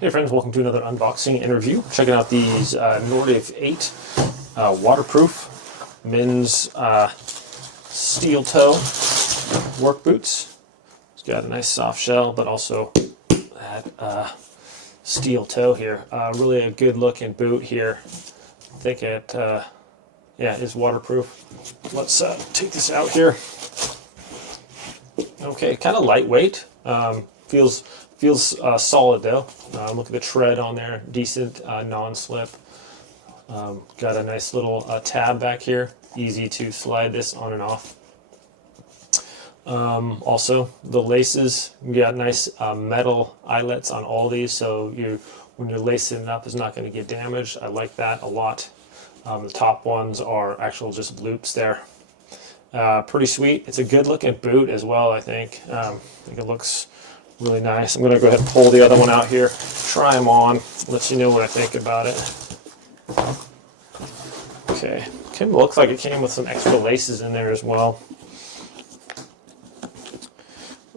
Hey friends, welcome to another unboxing and review. Checking out these Nortiv 8 waterproof men's steel toe work boots. It's got a nice soft shell, but also that steel toe here. Really a good looking boot here. I think it is waterproof. Let's take this out here. Okay, kind of lightweight. Feels solid though. Look at the tread on there, decent non-slip. Got a nice little tab back here, easy to slide this on and off. Also, the laces, you got nice metal eyelets on all these, so when you're lacing it up, it's not going to get damaged. I like that a lot. The top ones are actual just loops there. Pretty sweet. It's a good looking boot as well, I think. I think it looks really nice. I'm going to go ahead and pull the other one out here, try them on, let you know what I think about it. Okay, kind of looks like it came with some extra laces in there as well.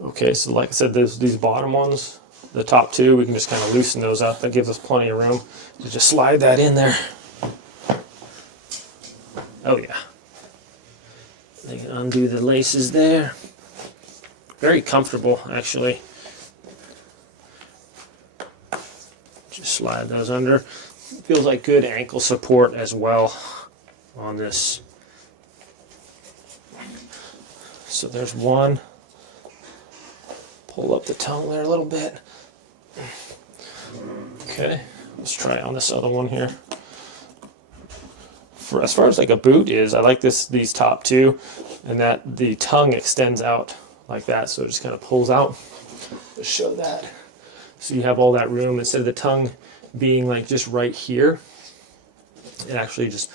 Okay, so like I said, these bottom ones, the top two, we can just kind of loosen those up. That gives us plenty of room to just slide that in there. Oh yeah. They can undo the laces there. Very comfortable, actually. Just slide those under. Feels like good ankle support as well on this. So there's one. Pull up the tongue there a little bit. Okay, let's try on this other one here. As far as like a boot is, I like these top two, and that the tongue extends out like that, so it just kind of pulls out. Let's show that. So you have all that room. Instead of the tongue being like just right here, it actually just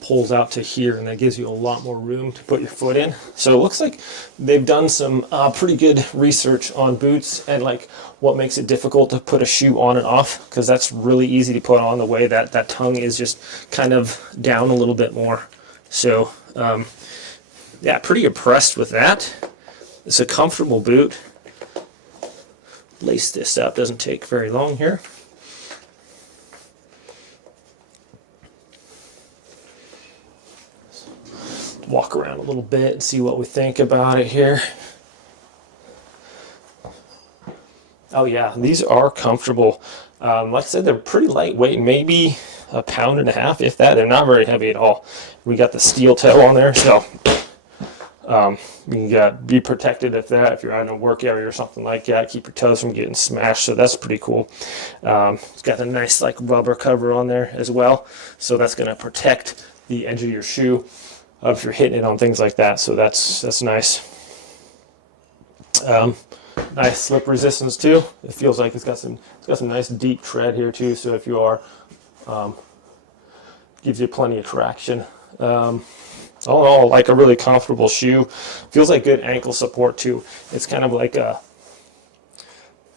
pulls out to here, and that gives you a lot more room to put your foot in. So it looks like they've done some pretty good research on boots and like what makes it difficult to put a shoe on and off, because that's really easy to put on the way that that tongue is just kind of down a little bit more. So yeah, pretty impressed with that. It's a comfortable boot. Lace this up, doesn't take very long here. Walk around a little bit and see what we think about it here. Oh yeah, these are comfortable. Like I said, they're pretty lightweight, maybe a pound and a half, if that. They're not very heavy at all. We got the steel toe on there, so you can be protected if you're out in a work area or something like that. Keep your toes from getting smashed, so that's pretty cool. It's got a nice like rubber cover on there as well, so that's going to protect the edge of your shoe if you're hitting it on things like that. So that's nice. Nice slip resistance too. It feels like it's got some nice deep tread here too. So if you are, gives you plenty of traction. All in all, like a really comfortable shoe. Feels like good ankle support too. It's kind of like a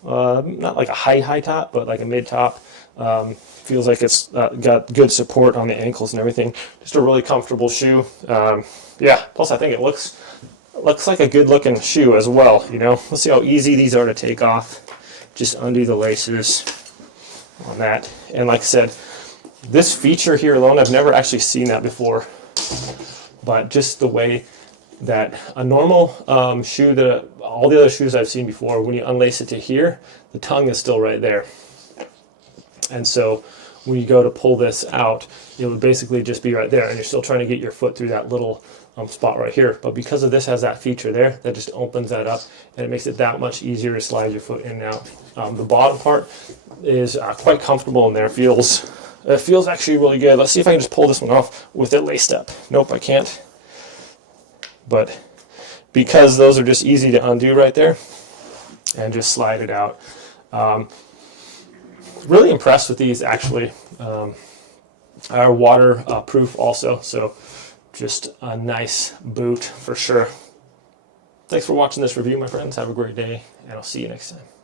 not like a high top, but like a mid top. Feels like it's got good support on the ankles and everything. Just a really comfortable shoe. Yeah, plus I think it looks like a good looking shoe as well, you know. Let's see how easy these are to take off. Just undo the laces on that. And like I said, this feature here alone, I've never actually seen that before. But just the way that a normal shoe, that all the other shoes I've seen before, when you unlace it to here, the tongue is still right there. And so when you go to pull this out, it would basically just be right there, and you're still trying to get your foot through that little spot right here. But because of this has that feature there, that just opens that up, and it makes it that much easier to slide your foot in and out. The bottom part is quite comfortable in there. It feels actually really good. Let's see if I can just pull this one off with it laced up. Nope, I can't. But because those are just easy to undo right there, and just slide it out. Really impressed with these actually. Are waterproof also, so just a nice boot for sure. Thanks for watching this review, my friends. Have a great day, and I'll see you next time.